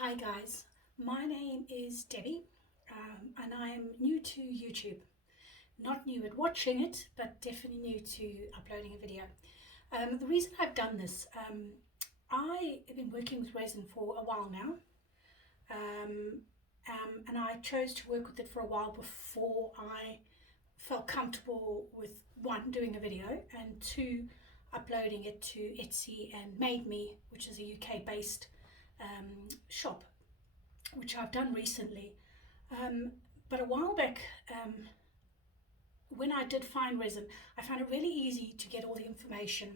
Hi guys, my name is Debbie and I am new to YouTube. Not new at watching it, but definitely new to uploading a video. The reason I've done this, I have been working with resin for a while now, and I chose to work with it for a while before I felt comfortable with one, doing a video, and two, uploading it to Etsy and Made Me, which is a UK based shop, which I've done recently. But a while back, when I did find resin, I found it really easy to get all the information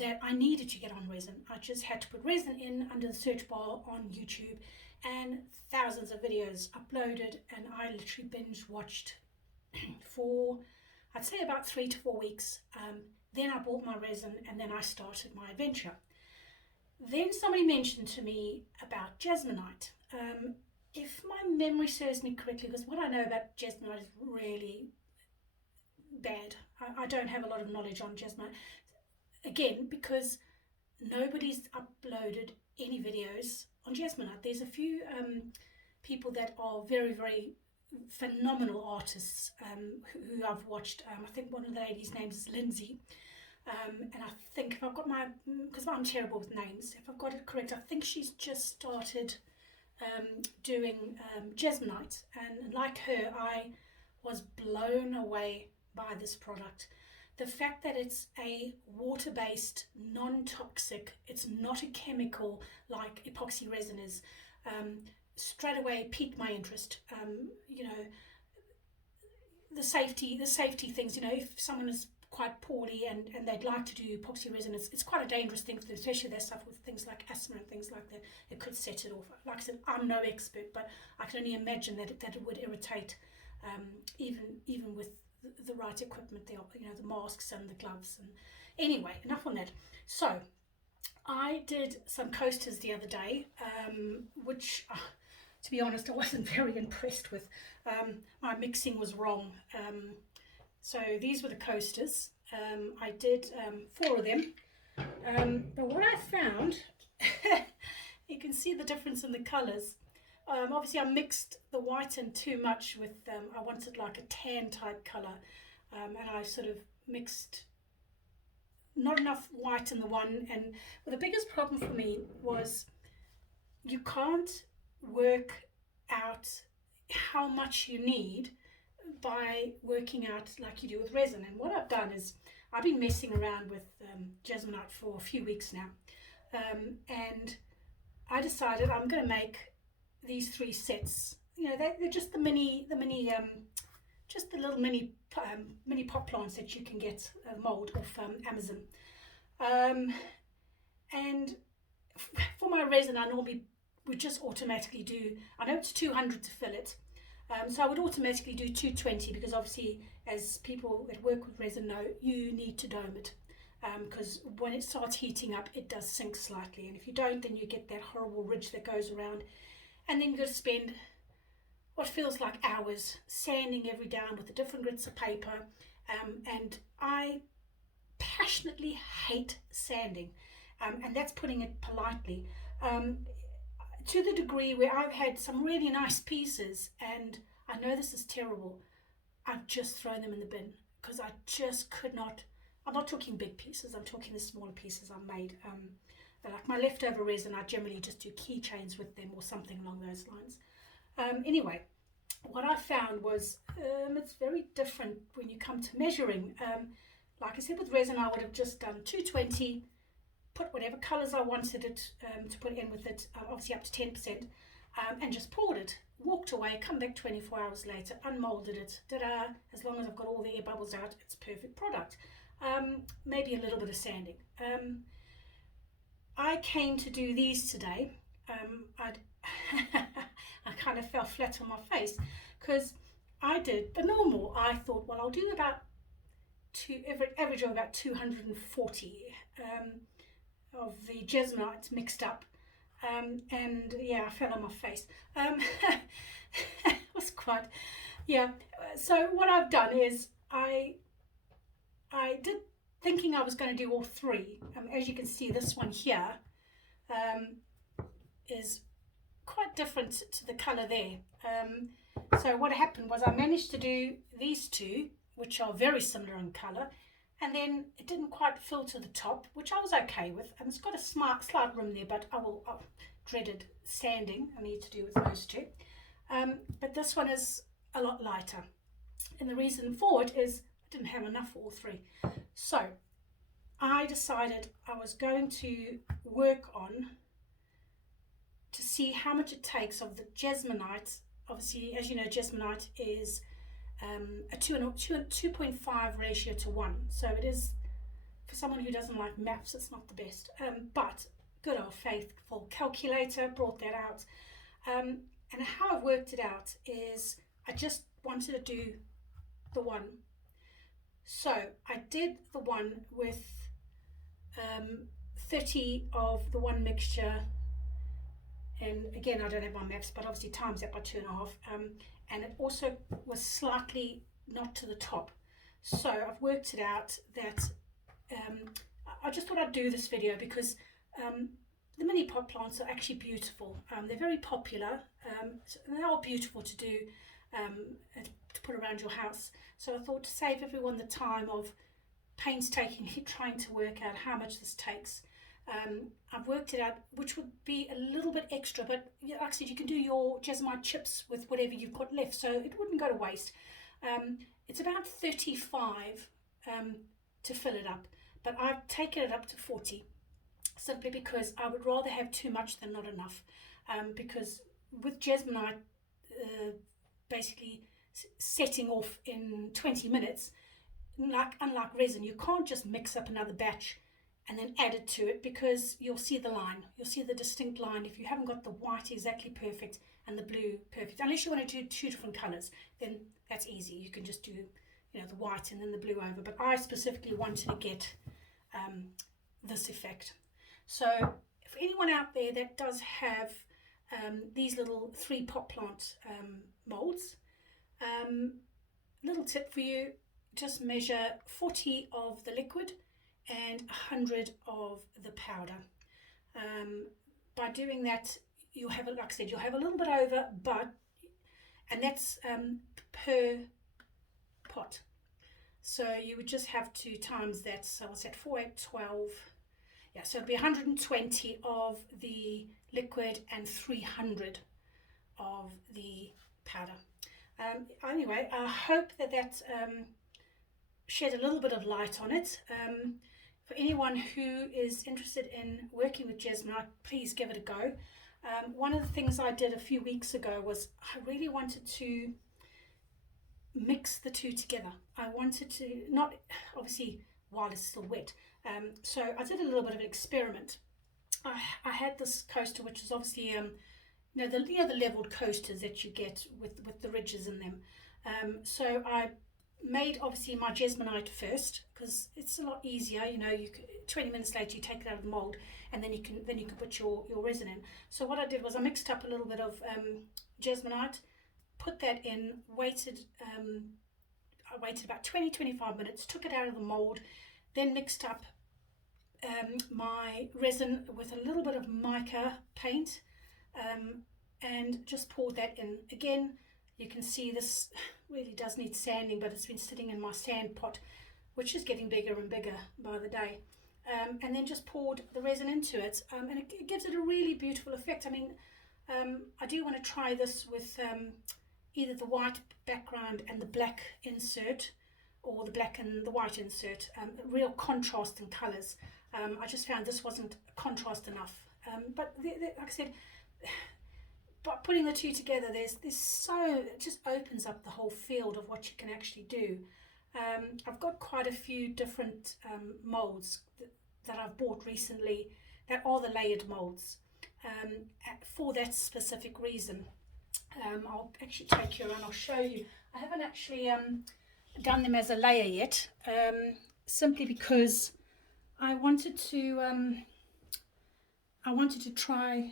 that I needed to get on resin. I just had to put resin in under the search bar on YouTube, and thousands of videos uploaded, and I literally binge watched for, I'd say, about 3 to 4 weeks. Then I bought my resin and then I started my adventure. Then somebody mentioned to me about Jesmonite. If my memory serves me correctly, because what I know about Jesmonite is really bad. I don't have a lot of knowledge on Jesmonite. Again, because nobody's uploaded any videos on Jesmonite. There's a few people that are very, very phenomenal artists who I've watched. I think one of the ladies' names is Lindsay. And I think if I've got my, because I'm terrible with names, if I've got it correct, I think she's just started doing Jesmonite. And like her, I was blown away by this product. The fact that it's a water-based, non-toxic, it's not a chemical like epoxy resin is, straight away piqued my interest. You know, the safety things, you know, if someone is quite poorly and they'd like to do epoxy resin, it's quite a dangerous thing for them, especially their stuff with things like asthma and things like that. It could set it off. Like I said, I'm no expert, but I can only imagine that it would irritate, even with the right equipment, you know, the masks and the gloves. And anyway, enough on that. So I did some coasters the other day, which to be honest, I wasn't very impressed with. My mixing was wrong. So these were the coasters. I did 4 of them. But what I found, you can see the difference in the colours. Obviously I mixed the white in too much with, I wanted like a tan type colour. And I sort of mixed not enough white in the one. And well, the biggest problem for me was you can't work out how much you need by working out like you do with resin. And what I've done is I've been messing around with Jesmonite for a few weeks now, and I decided I'm going to make these 3 sets. You know, they're just the just the little mini pot plants that you can get mold off Amazon. And for my resin, I normally would just automatically do, I know it's 200 to fill it, so I would automatically do 220, because obviously, as people that work with resin know, you need to dome it, because when it starts heating up, it does sink slightly, and if you don't, then you get that horrible ridge that goes around, and then you've got to spend what feels like hours sanding every down with the different grits of paper, and I passionately hate sanding, and that's putting it politely. To the degree where I've had some really nice pieces, and I know this is terrible, I've just thrown them in the bin, because I just could not. I'm not talking big pieces, I'm talking the smaller pieces I made. Like my leftover resin, I generally just do keychains with them or something along those lines. Anyway, what I found was it's very different when you come to measuring. Like I said, with resin, I would have just done 220, put whatever colours I wanted it to put in with it, obviously up to 10%, and just poured it, walked away, come back 24 hours later, unmolded it, ta-da, as long as I've got all the air bubbles out, it's a perfect product. Maybe a little bit of sanding. I came to do these today. I kind of fell flat on my face, because I did the normal. I thought, well, I'll do about average of about 240 of the Jesmonite mixed up, and yeah, I fell on my face. It was quite, yeah. So what I've done is I did, thinking I was going to do all 3. As you can see, this one here is different to the colour there. So what happened was I managed to do these two, which are very similar in colour, and then it didn't quite fill to the top, which I was okay with, and it's got a slight rim there, but I dreaded sanding. I need to do with those two. But this one is a lot lighter, and the reason for it is I didn't have enough for all three. So I decided I was going to work on to see how much it takes of the Jesmonite. Obviously, as you know, Jesmonite is a 2.5 ratio to 1. So it is, for someone who doesn't like maths, it's not the best. But good old faithful calculator brought that out. And how I've worked it out is I just wanted to do the one. So I did the one with 30 of the one mixture, and again I don't have my maths, but obviously times that by 2.5, and it also was slightly not to the top. So I've worked it out that I just thought I'd do this video because the mini pot plants are actually beautiful. They're very popular, so they are beautiful to do, to put around your house. So I thought, to save everyone the time of painstakingly trying to work out how much this takes, I've worked it out, which would be a little bit extra, but like I said, you can do your Jesmonite chips with whatever you've got left, so it wouldn't go to waste. It's about 35 to fill it up, but I've taken it up to 40, simply because I would rather have too much than not enough, because with Jesmonite basically setting off in 20 minutes, unlike resin, you can't just mix up another batch and then add it to it, because you'll see the line, you'll see the distinct line if you haven't got the white exactly perfect and the blue perfect. Unless you want to do two different colors, then that's easy, you can just do, you know, the white and then the blue over, but I specifically wanted to get this effect. So for anyone out there that does have these little 3 pot plant molds, little tip for you: just measure 40 of the liquid and 100 of the powder. By doing that, you'll have, like I said, you'll have a little bit over, and that's per pot. So you would just have to times that. So what's that? 4, 8, 12. Yeah, so it'll be 120 of the liquid and 300 of the powder. Anyway, I hope that shed a little bit of light on it. For anyone who is interested in working with Jesmonite, please give it a go. One of the things I did a few weeks ago was I really wanted to mix the two together. I wanted to, not obviously while it's still wet, so I did a little bit of an experiment. I had this coaster, which is obviously the leveled coasters that you get with the ridges in them. So I made obviously my Jesmonite first, because it's a lot easier. 20 minutes later you take it out of the mold, and then you can put your resin in. So what I did was I mixed up a little bit of Jesmonite, put that in, waited I waited about 20-25 minutes, took it out of the mold, then mixed up my resin with a little bit of mica paint, and just poured that in. Again, you can see this really does need sanding, but it's been sitting in my sand pot, which is getting bigger and bigger by the day. And then just poured the resin into it, and it gives it a really beautiful effect. I mean, I do want to try this with either the white background and the black insert, or the black and the white insert, real contrast in colours. I just found this wasn't contrast enough, but like I said, by putting the two together, there's so, it just opens up the whole field of what you can actually do. I've got quite a few different molds that I've bought recently that are the layered molds, for that specific reason. I'll actually take you around, I'll show you. I haven't actually done them as a layer yet, simply because I wanted to try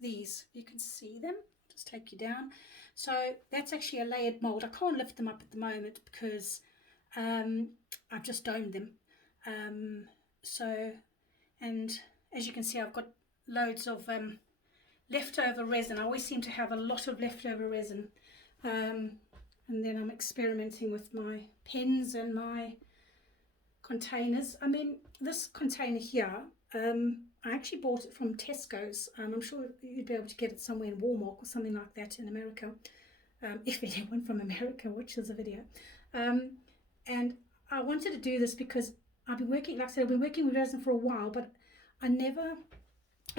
these. You can see them, just take you down. So that's actually a layered mold. I can't lift them up at the moment because I've just domed them. So, and as you can see, I've got loads of leftover resin. I always seem to have a lot of leftover resin. And then I'm experimenting with my pens and my containers. I mean, this container here, I actually bought it from Tesco's. I'm sure you'd be able to get it somewhere in Walmart or something like that in America. If anyone from America watches the video. And I wanted to do this because I've been working, like I said, I've been working with resin for a while, but I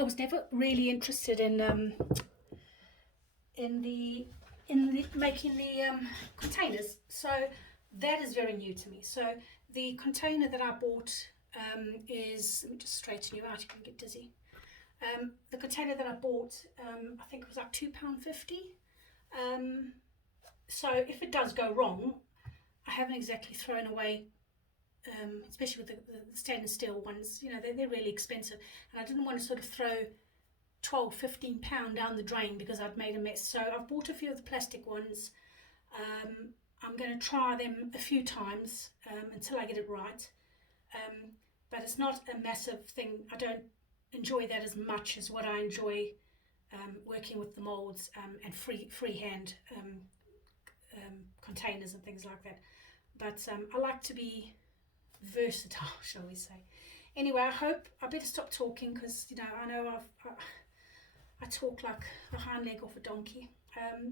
was never really interested in making the containers. So that is very new to me. So the container that I bought is, let me just straighten you out, you can get dizzy. The container that I bought, I think it was like £2.50. So if it does go wrong, I haven't exactly thrown away, especially with the stainless steel ones, you know, they're really expensive, and I didn't want to sort of throw £12–15 down the drain because I'd made a mess. So I've bought a few of the plastic ones. I'm going to try them a few times until I get it right, but it's not a massive thing. I don't enjoy that as much as what I enjoy working with the molds and freehand containers and things like that. But I like to be versatile, shall we say. Anyway, I better stop talking because, you know, I know I talk like a hind leg off a donkey,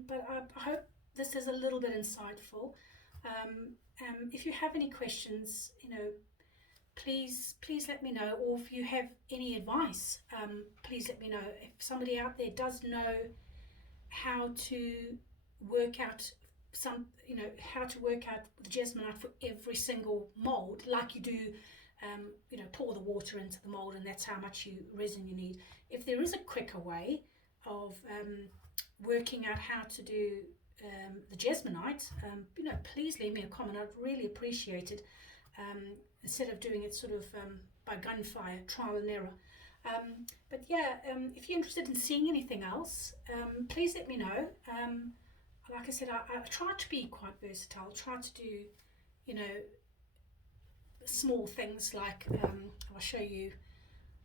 but I hope this is a little bit insightful. If you have any questions, you know, please let me know, or if you have any advice, please let me know. If somebody out there does know how to work out how to work out the Jesmonite for every single mold, like you do, you know, pour the water into the mold and that's how much resin you need. If there is a quicker way of working out how to do the Jesmonite, you know, please leave me a comment. I'd really appreciate it, instead of doing it sort of by gunfire, trial and error. But yeah, if you're interested in seeing anything else, please let me know. Like I said, I try to be quite versatile. Try to do, you know, small things like I'll show you.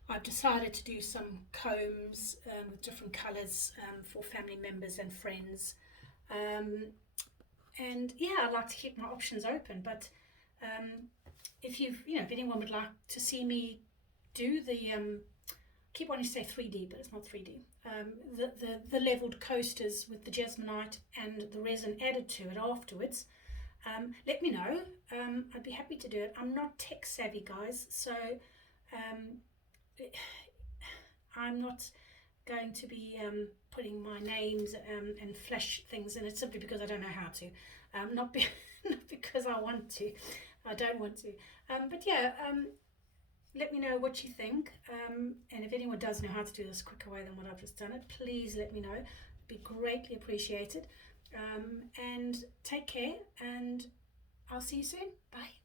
I've decided to do some combs with different colours for family members and friends, and yeah, I like to keep my options open. But if if anyone would like to see me do the keep wanting to say 3D, but it's not 3D. The leveled coasters with the Jesmonite and the resin added to it afterwards. Let me know. I'd be happy to do it. I'm not tech savvy, guys, so I'm not going to be putting my names and flash things in it simply because I don't know how to. Not because I want to. I don't want to. But yeah. Let me know what you think, and if anyone does know how to do this quicker way than what I've just done it, please let me know. It'd be greatly appreciated. And take care, and I'll see you soon. Bye.